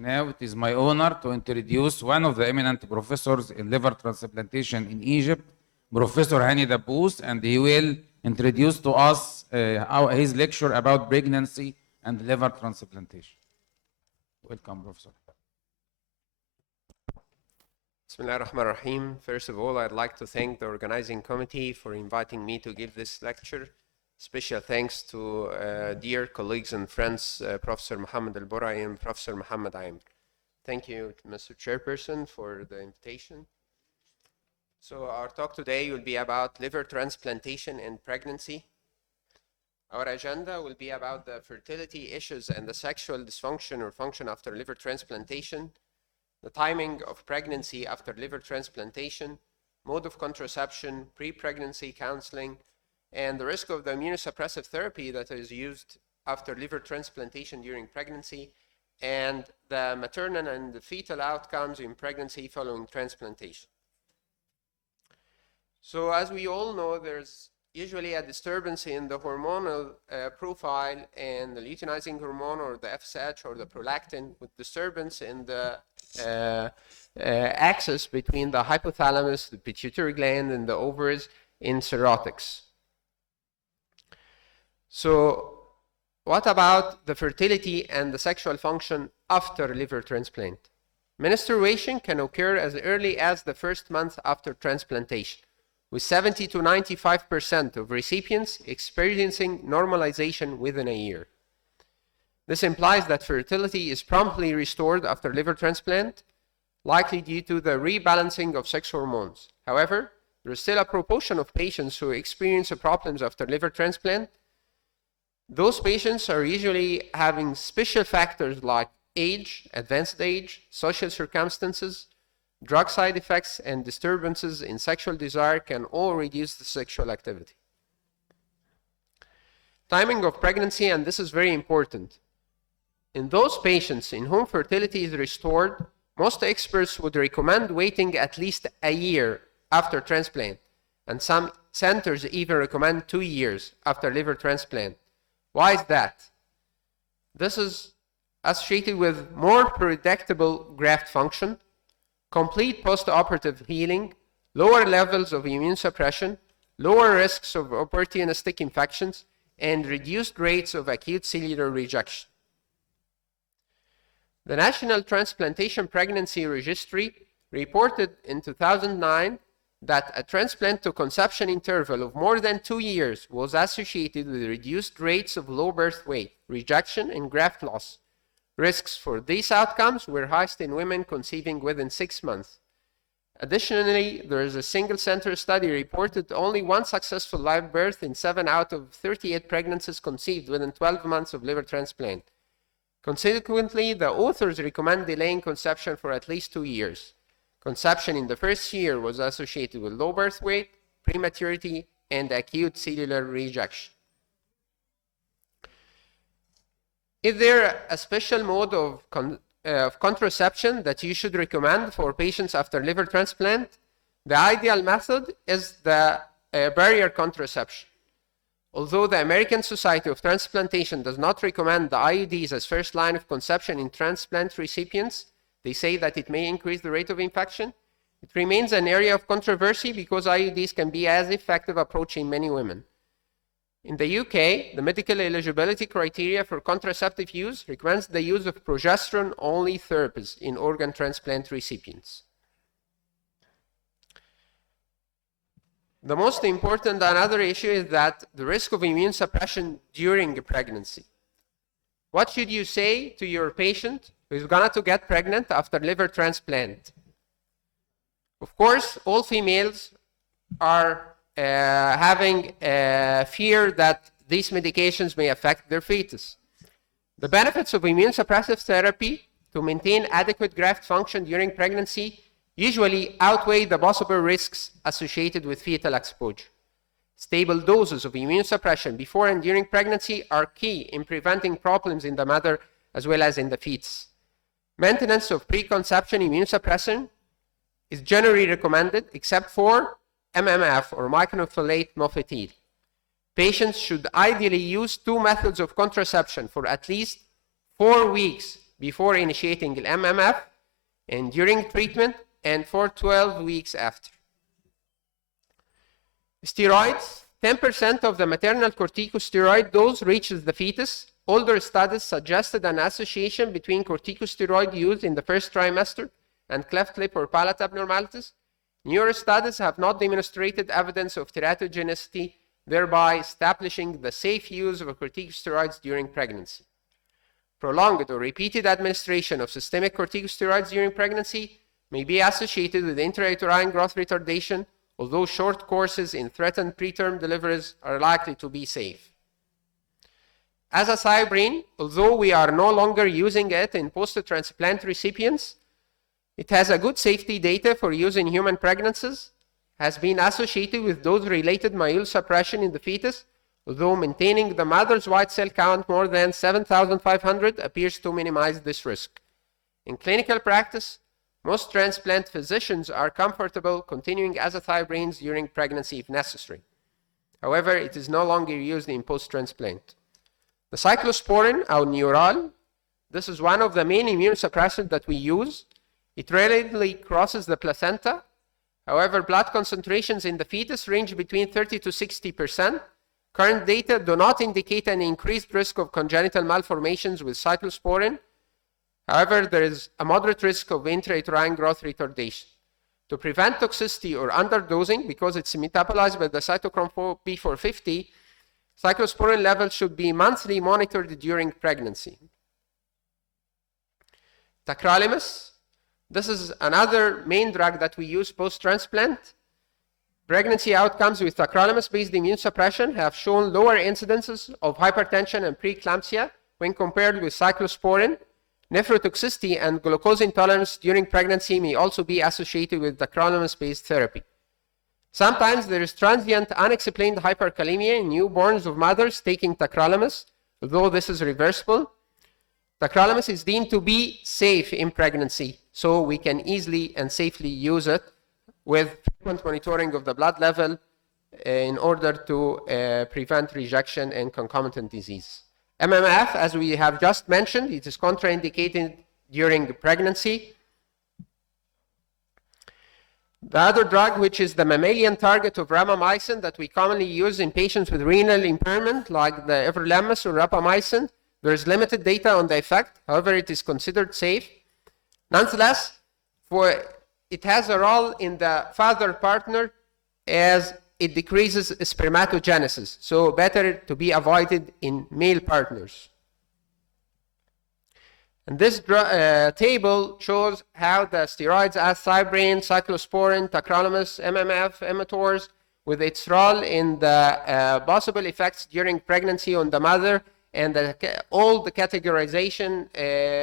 Now it is my honor to introduce one of the eminent professors in liver transplantation in Egypt, Professor Hany Dabbous, and he will introduce to us his lecture about pregnancy and liver transplantation. Welcome, Professor. Bismillah ar-Rahman ar-Rahim. First of all, I'd like to thank the organizing committee for inviting me to give this lecture. Special thanks to dear colleagues and friends, Professor Muhammad al-Burai and Professor Muhammad Ain. Thank you, Mr. Chairperson, for the invitation. So our talk today will be about liver transplantation and pregnancy. Our agenda will be about the fertility issues and the sexual dysfunction or function after liver transplantation, the timing of pregnancy after liver transplantation, mode of contraception, pre-pregnancy counseling, and the risk of the immunosuppressive therapy that is used after liver transplantation during pregnancy, and the maternal and the fetal outcomes in pregnancy following transplantation. So as we all know, there's usually a disturbance in the hormonal profile and the luteinizing hormone or the FSH or the prolactin, with disturbance in the axis between the hypothalamus, the pituitary gland, and the ovaries in cirrhotics. So what about the fertility and the sexual function after liver transplant? Menstruation can occur as early as the first month after transplantation, with 70 to 95% of recipients experiencing normalization within a year. This implies that fertility is promptly restored after liver transplant, likely due to the rebalancing of sex hormones. However, there is still a proportion of patients who experience problems after liver transplant. Those patients are usually having special factors like age, advanced age, social circumstances, drug side effects, and disturbances in sexual desire can all reduce the sexual activity. Timing of pregnancy, and this is very important. In those patients in whom fertility is restored, most experts would recommend waiting at least a year after transplant, and some centers even recommend 2 years after liver transplant. Why is that? This is associated with more predictable graft function, complete post-operative healing, lower levels of immune suppression, lower risks of opportunistic infections, and reduced rates of acute cellular rejection. The National Transplantation Pregnancy Registry reported in 2009 that a transplant to conception interval of more than 2 years was associated with reduced rates of low birth weight, rejection, and graft loss. Risks for these outcomes were highest in women conceiving within 6 months. Additionally, there is a single center study reported only 1 successful live birth in 7 out of 38 pregnancies conceived within 12 months of liver transplant. Consequently, the authors recommend delaying conception for at least 2 years. Conception in the first year was associated with low birth weight, prematurity, and acute cellular rejection. Is there a special mode of contraception that you should recommend for patients after liver transplant? The ideal method is the barrier contraception. Although the American Society of Transplantation does not recommend the IUDs as first line of conception in transplant recipients, they say that it may increase the rate of infection. It remains an area of controversy because IUDs can be as effective approach in many women. In the UK, the medical eligibility criteria for contraceptive use recommends the use of progesterone-only therapies in organ transplant recipients. The most important another issue is that the risk of immune suppression during a pregnancy. What should you say to your patient who is going to get pregnant after liver transplant? Of course, all females are having fear that these medications may affect their fetus. The benefits of immune suppressive therapy to maintain adequate graft function during pregnancy usually outweigh the possible risks associated with fetal exposure. Stable doses of immune suppression before and during pregnancy are key in preventing problems in the mother as well as in the fetus. Maintenance of preconception immune suppression is generally recommended except for MMF or micronophthalate mofetil. Patients should ideally use 2 methods of contraception for at least 4 weeks before initiating the MMF, and during treatment, and for 12 weeks after. Steroids, 10% of the maternal corticosteroid dose reaches the fetus. Older studies suggested an association between corticosteroid use in the first trimester and cleft lip or palate abnormalities. Newer studies have not demonstrated evidence of teratogenicity, thereby establishing the safe use of corticosteroids during pregnancy. Prolonged or repeated administration of systemic corticosteroids during pregnancy may be associated with intrauterine growth retardation, although short courses in threatened preterm deliveries are likely to be safe. Azathioprine, although we are no longer using it in post-transplant recipients, it has a good safety data for use in human pregnancies, has been associated with dose-related myelosuppression in the fetus, although maintaining the mother's white cell count more than 7,500 appears to minimize this risk. In clinical practice, most transplant physicians are comfortable continuing azathioprines during pregnancy if necessary. However, it is no longer used in post-transplant. The cyclosporine, or Neural, this is one of the main immunosuppressants that we use. It readily crosses the placenta. However, blood concentrations in the fetus range between 30 to 60%. Current data do not indicate an increased risk of congenital malformations with cyclosporine. However, there is a moderate risk of intrauterine growth retardation. To prevent toxicity or underdosing, because it's metabolized by the cytochrome P450, cyclosporine levels should be monthly monitored during pregnancy. Tacrolimus, this is another main drug that we use post-transplant. Pregnancy outcomes with tacrolimus-based immune suppression have shown lower incidences of hypertension and preeclampsia when compared with cyclosporine. Nephrotoxicity and glucose intolerance during pregnancy may also be associated with tacrolimus-based therapy. Sometimes there is transient unexplained hyperkalemia in newborns of mothers taking tacrolimus, although this is reversible. Tacrolimus is deemed to be safe in pregnancy, so we can easily and safely use it with frequent monitoring of the blood level in order to prevent rejection and concomitant disease. MMF, as we have just mentioned, it is contraindicated during pregnancy. The other drug, which is the mammalian target of rapamycin that we commonly use in patients with renal impairment, like the everolimus or rapamycin, there is limited data on the effect. However, it is considered safe. Nonetheless, it has a role in the father partner as it decreases spermatogenesis, so better to be avoided in male partners. And this table shows how the steroids, azathioprine, cyclosporine, tacrolimus, MMF, emetors, with its role in the possible effects during pregnancy on the mother, and all the categorization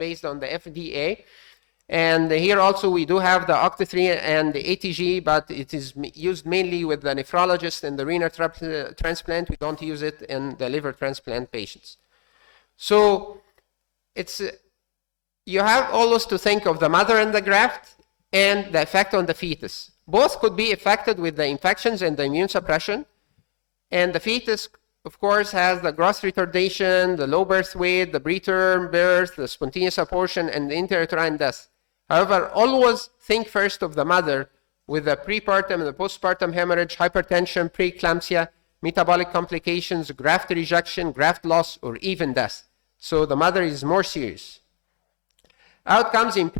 based on the FDA. And here also we do have the OCT3 and the ATG, but it is used mainly with the nephrologist and the renal transplant. We don't use it in the liver transplant patients. So you have always to think of the mother and the graft and the effect on the fetus. Both could be affected with the infections and the immune suppression. And the fetus, of course, has the growth retardation, the low birth weight, the preterm birth, the spontaneous abortion, and the intrauterine death. However, always think first of the mother with the prepartum and the postpartum hemorrhage, hypertension, preeclampsia, metabolic complications, graft rejection, graft loss, or even death. So the mother is more serious. Outcomes in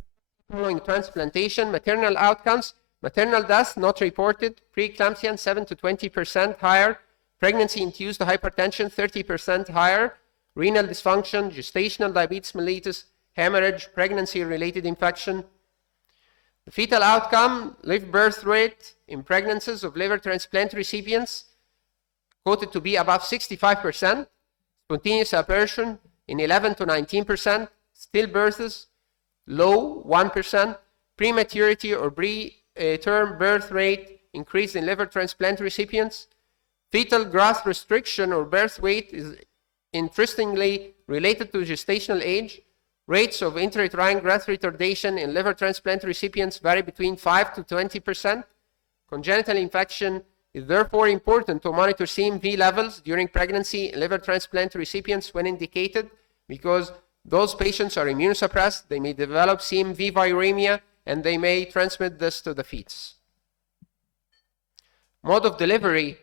following transplantation, maternal outcomes, maternal death not reported, preeclampsia 7 to 20% higher, pregnancy-induced hypertension 30% higher, renal dysfunction, gestational diabetes mellitus, hemorrhage, pregnancy-related infection. The fetal outcome, live birth rate in pregnancies of liver transplant recipients, quoted to be above 65%, spontaneous abortion in 11 to 19%, stillbirths, low 1%, prematurity or preterm birth rate increase in liver transplant recipients. Fetal growth restriction or birth weight is interestingly related to gestational age. Rates of intrauterine growth retardation in liver transplant recipients vary between 5 to 20%. Congenital infection is therefore important to monitor CMV levels during pregnancy in liver transplant recipients when indicated, because Those patients are immunosuppressed, they may develop CMV viremia, and they may transmit this to the fetus. Mode of delivery.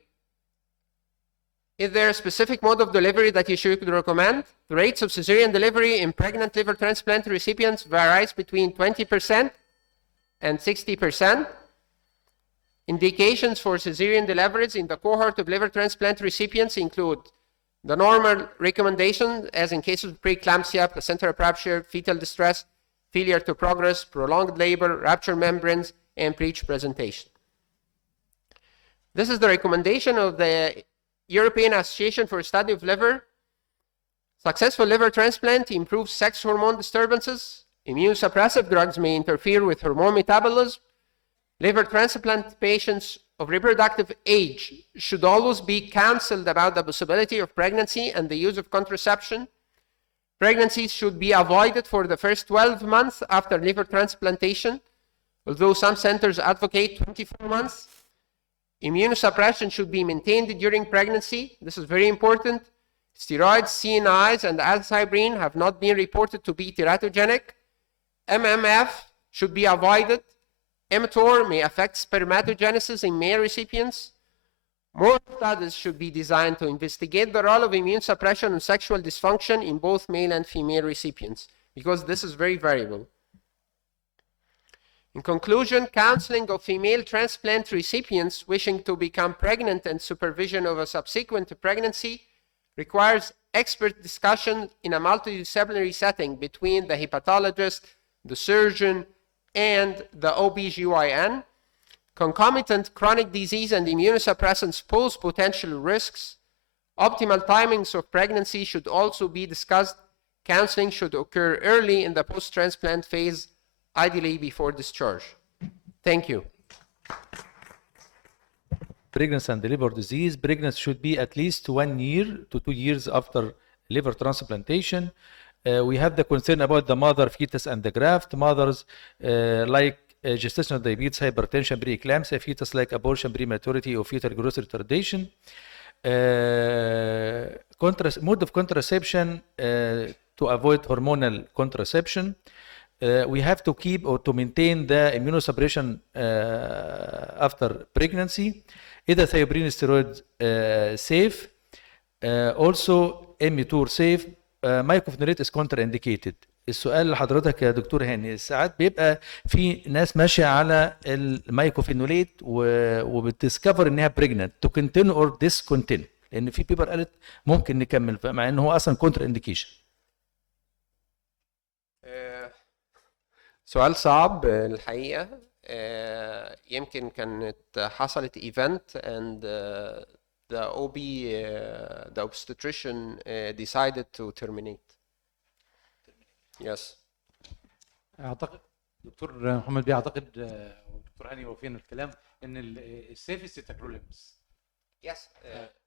Is there a specific mode of delivery that you should recommend? The rates of cesarean delivery in pregnant liver transplant recipients varies between 20% and 60%. Indications for cesarean deliveries in the cohort of liver transplant recipients include the normal recommendation, as in cases of preeclampsia, placental rupture, fetal distress, failure to progress, prolonged labor, rupture membranes, and breech presentation. This is the recommendation of the European Association for Study of Liver. Successful liver transplant improves sex hormone disturbances. Immunosuppressive drugs may interfere with hormone metabolism. Liver transplant patients of reproductive age should always be counseled about the possibility of pregnancy and the use of contraception. Pregnancies should be avoided for the first 12 months after liver transplantation, although some centers advocate 24 months. Immunosuppression should be maintained during pregnancy. This is very important. Steroids, CNIs, and azathioprine have not been reported to be teratogenic. MMF should be avoided. mTOR may affect spermatogenesis in male recipients. More studies should be designed to investigate the role of immune suppression and sexual dysfunction in both male and female recipients, because this is very variable. In conclusion, counseling of female transplant recipients wishing to become pregnant and supervision of a subsequent pregnancy requires expert discussion in a multidisciplinary setting between the hepatologist, the surgeon, and the OBGYN. Concomitant chronic disease and immunosuppressants pose potential risks. Optimal timings of pregnancy should also be discussed. Counseling should occur early in the post-transplant phase, ideally before discharge. Thank you. Pregnancy and liver disease. Pregnancy should be at least 1 year to 2 years after liver transplantation. We have the concern about the mother, fetus, and the graft. Mothers like gestational diabetes, hypertension, preeclampsia, fetus like abortion, prematurity, or fetal growth retardation. Mode of contraception to avoid hormonal contraception. We have to keep or to maintain the immunosuppression after pregnancy. Azathioprine steroid safe. Also mTOR safe. Mycophenolate is contraindicated. السؤال لحضرتك يا دكتور هاني، ساعات بيبقى في ناس ماشيه على المايكوفينوليت وبتديسكفر انها بريجننت تو كونتينيو اور ديسكونتينيو، لان في بيبر قالت ممكن نكمل مع ان هو اصلا كونتر انديكيشن. سؤال صعب الحقيقه. يمكن كانت حصلت ايفنت and the OB the obstetrician decided to terminate. Yes. اعتقد دكتور محمد بيه، اعتقد ودكتور هاني وفينا الكلام ان السيفست تاكروليمس. Yes.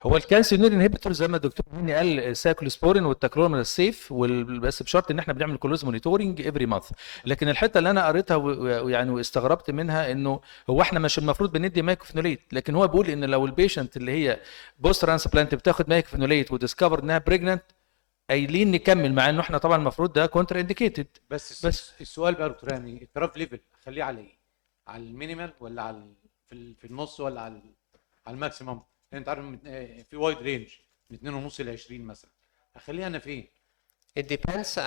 هو الكالسيوم انهبيتور زي ما الدكتور هاني قال السايكلوسبورين والتاكروليمس السيف، بس بشرط ان احنا بنعمل كلوز مونيتورنج افري مانث. لكن الحته اللي انا قريتها ويعني واستغربت منها انه هو احنا مش المفروض بندي مايكوفينوليت، لكن هو بيقول ان لو البيشنت اللي هي بوست ترانسبلانت بتاخد مايكوفينوليت وديسكفر انها بريجننت قايلين نكمل، مع انه احنا طبعا المفروض ده كونتر انديكيتد. بس السؤال بقى يا دكتور هاني، التراف ليفل اخليه على ايه؟ على المينيمال ولا على في النص ولا على الماكسيمم؟ انت عارف في وايد رينج من 2.5 ل 20 مثلا، اخليها انا فين؟ It depends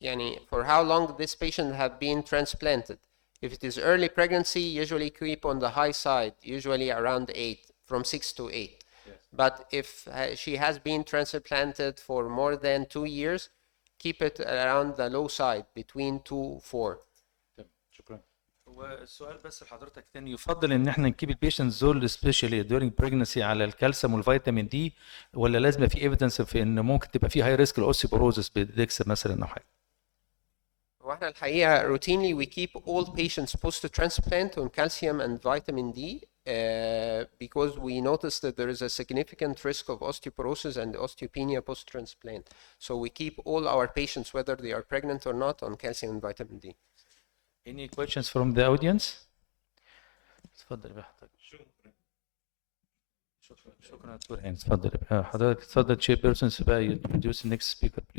يعني for how long this patient have been transplanted. If it is early pregnancy, usually keep on the high side, usually around 8, from 6 to 8. Yes. But if she has been transplanted for more than 2 years, keep it around the low side, between 2 4. شكرا. هو السؤال بس لحضرتك تاني، يفضل ان احنا نكيب البيشنتس دول سبيشالي دورينج بريجنسي على الكالسيوم والفيتامين دي، ولا لازم في ايفيدنس في ان ممكن تبقى في هاي ريسك الاوسيبوروزس بالدكس مثلا او حاجه؟ واحنا الحقيقه routinely we keep all patients post transplant on calcium and vitamin D because we noticed that there is a significant risk of osteoporosis and osteopenia post transplant. So we keep all our patients, whether they are pregnant or not, on calcium and vitamin D. Any questions from the audience? اتفضل يا حضرتك. شكرا دكتور هاني. اتفضل حضرتك. اتفضل chair persons بقى introduce the next speaker please.